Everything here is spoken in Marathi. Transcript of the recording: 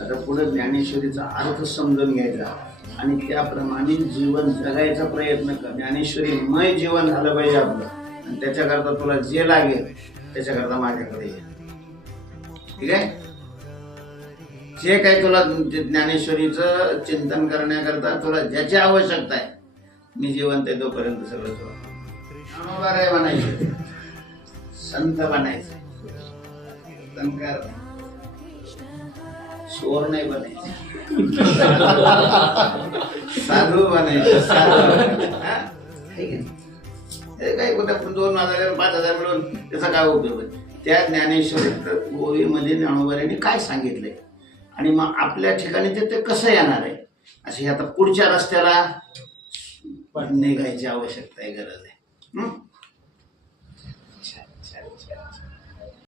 आता पुढे ज्ञानेश्वरीचा अर्थ समजून घ्यायचा आणि त्याप्रमाणे जीवन जगायचा प्रयत्न कर. ज्ञानेश्वरीमय जीवन झालं पाहिजे आपलं, आणि त्याच्याकरता तुला जे लागेल त्याच्याकरता माझ्याकडे ये. ठीक आहे? जे काही तुला ज्ञानेश्वरीचं चिंतन करण्याकरता तुला ज्याची आवश्यकता आहे, मी जिवंत आहे तोपर्यंत सगळं तुला ज्ञानोबा बनायचं, संत बनायचं, कीर्तनकार चोर नाही बनायचं, साधू बनायचं. हे काही कुठं 2,000 5,000 मिळून त्याचा काय उपयोग आहे? त्या ज्ञानेश्वरी गोवीमध्ये ज्ञानोबांनी काय सांगितलंय आणि मग आपल्या ठिकाणी ते कसं येणार आहे, अशी आता पुढच्या रस्त्याला निघायची आवश्यकता आहे, गरज आहे.